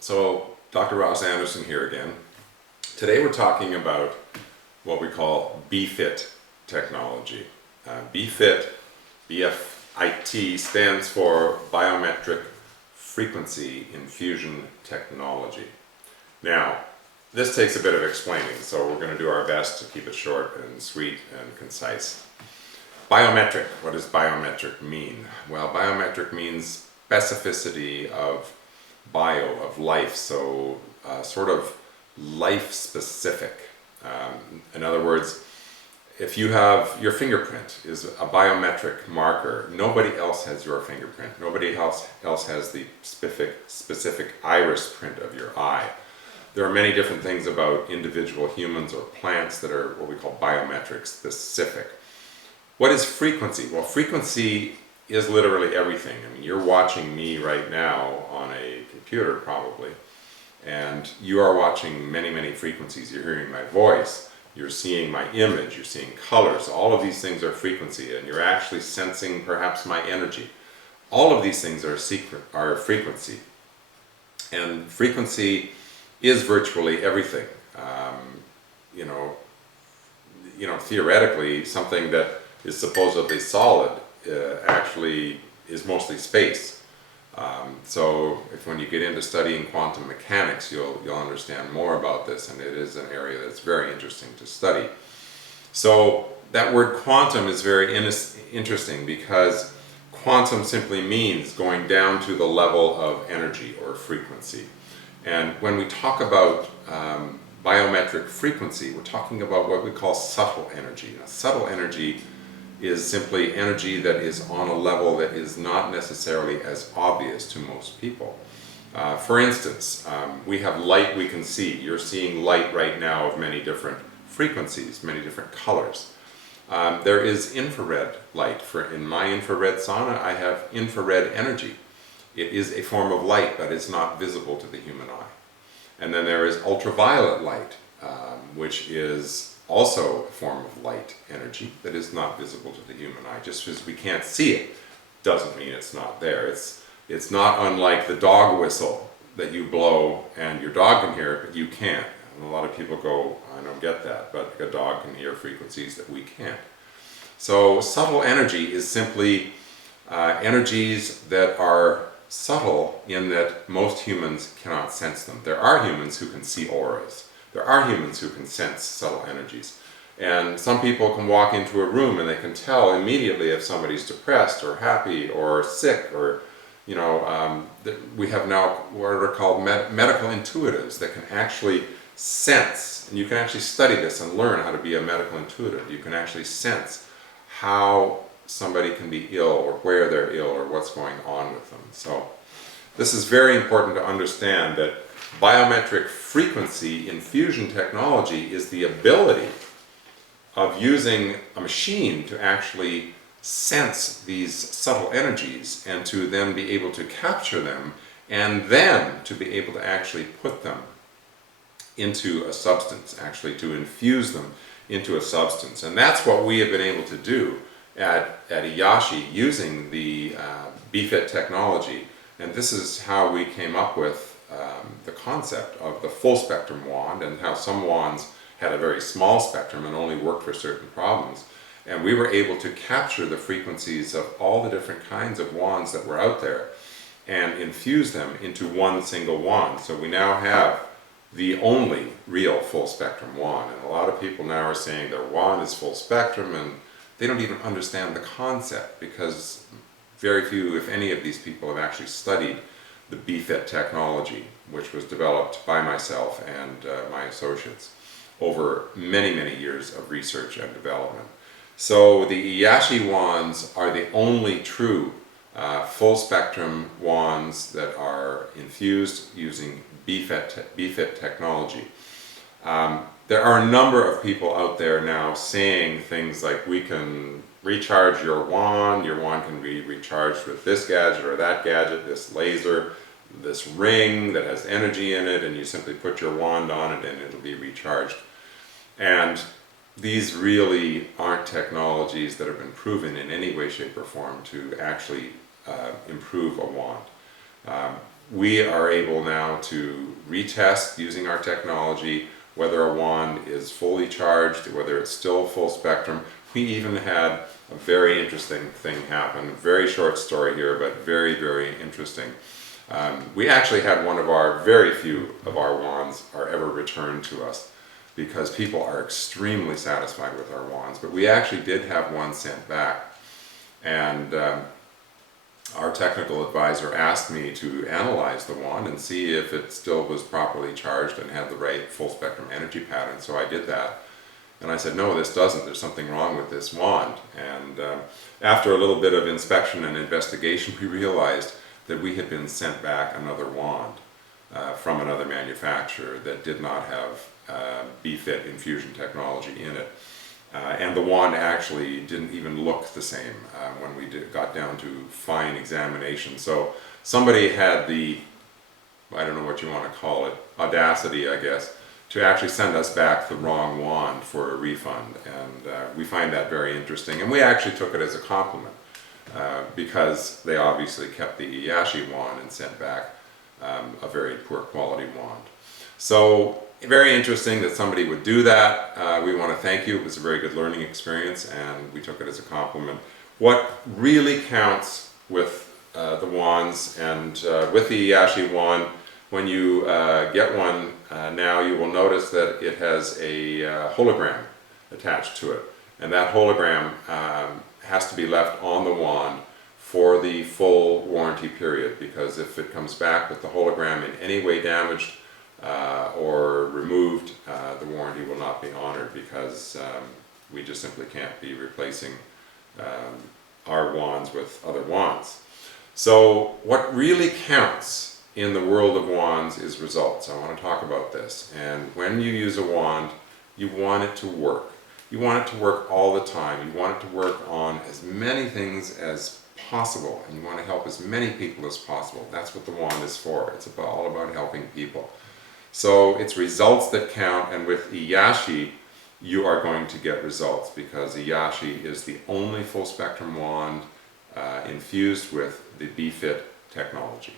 So, Dr. Ross Anderson here again. Today we're talking about what we call B.F.I.T technology. B.F.I.T, B.F.I.T stands for Biometric Frequency Infusion Technology. Now, this takes a bit of explaining, so we're going to do our best to keep it short and sweet and concise. Biometric, what does biometric mean? Well, biometric means specificity of bio, of life, so sort of life specific. In other words, if you have your fingerprint is a biometric marker, nobody else has your fingerprint, nobody else has the specific iris print of your eye. There are many different things about individual humans or plants that are what we call biometric specific. What is frequency? Well, frequency is literally everything. I mean, you're watching me right now on a computer probably, and you are watching many, many frequencies. You're hearing my voice, you're seeing my image, you're seeing colors. All of these things are frequency, and you're actually sensing perhaps my energy. All of these things are frequency. And frequency is virtually everything. Theoretically, something that is supposedly solid actually is mostly space. So when you get into studying quantum mechanics, you'll understand more about this, and it is an area that's very interesting to study. So that word quantum is very interesting because quantum simply means going down to the level of energy or frequency. And when we talk about biometric frequency, we're talking about what we call subtle energy. Now, subtle energy is simply energy that is on a level that is not necessarily as obvious to most people. For instance, we have light we can see. You're seeing light right now of many different frequencies, many different colors. There is infrared light. In my infrared sauna, I have infrared energy. It is a form of light that is not visible to the human eye. And then there is ultraviolet light, which is also a form of light energy that is not visible to the human eye. Just because we can't see it doesn't mean it's not there. It's not unlike the dog whistle that you blow and your dog can hear it, but you can't. And a lot of people go, I don't get that, but a dog can hear frequencies that we can't. So subtle energy is simply energies that are subtle in that most humans cannot sense them. There are humans who can see auras. There are humans who can sense subtle energies. And some people can walk into a room and they can tell immediately if somebody's depressed or happy or sick, or, we have now what are called medical intuitives that can actually sense, and you can actually study this and learn how to be a medical intuitive. You can actually sense how somebody can be ill or where they're ill or what's going on with them. So this is very important to understand, that biometric frequency infusion technology is the ability of using a machine to actually sense these subtle energies and to then be able to capture them and then to be able to actually put them into a substance, actually to infuse them into a substance. And that's what we have been able to do at Iyashi using the B.F.I.T technology. And this is how we came up with the concept of the full spectrum wand, and how some wands had a very small spectrum and only worked for certain problems. And we were able to capture the frequencies of all the different kinds of wands that were out there and infuse them into one single wand. So we now have the only real full spectrum wand. And a lot of people now are saying their wand is full spectrum, and they don't even understand the concept, because very few, if any, of these people have actually studied the B.F.I.T technology, which was developed by myself and my associates over many, many years of research and development. So the Iyashi wands are the only true full spectrum wands that are infused using B.F.I.T technology. There are a number of people out there now saying things like, we can recharge your wand can be recharged with this gadget or that gadget, this laser, this ring that has energy in it, and you simply put your wand on it and it'll be recharged. And these really aren't technologies that have been proven in any way, shape, or form to actually improve a wand. we are able now to retest using our technology whether a wand is fully charged, whether it's still full spectrum. We even had a very interesting thing happen. Very short story here, but very, very interesting. We actually had one of our, very few of our wands are ever returned to us because people are extremely satisfied with our wands. But we actually did have one sent back. And our technical advisor asked me to analyze the wand and see if it still was properly charged and had the right full spectrum energy pattern. So I did that. And I said, no, this doesn't. There's something wrong with this wand. And after a little bit of inspection and investigation, we realized that we had been sent back another wand from another manufacturer that did not have B.F.I.T infusion technology in it. And the wand actually didn't even look the same when we got down to fine examination. So somebody had the, I don't know what you want to call it, audacity, I guess, to actually send us back the wrong wand for a refund. And we find that very interesting. And we actually took it as a compliment because they obviously kept the Iyashi wand and sent back a very poor quality wand. So very interesting that somebody would do that. We want to thank you. It was a very good learning experience and we took it as a compliment. What really counts with the wands and with the Iyashi wand, when you get one now, you will notice that it has a hologram attached to it. And that hologram has to be left on the wand for the full warranty period, because if it comes back with the hologram in any way damaged or removed, the warranty will not be honored, because we just simply can't be replacing our wands with other wands. So what really counts in the world of wands is results. I want to talk about this. And when you use a wand, you want it to work. You want it to work all the time. You want it to work on as many things as possible, and you want to help as many people as possible. That's what the wand is for. It's all about helping people. So it's results that count, and with Iyashi, you are going to get results, because Iyashi is the only full spectrum wand infused with the B.F.I.T technology.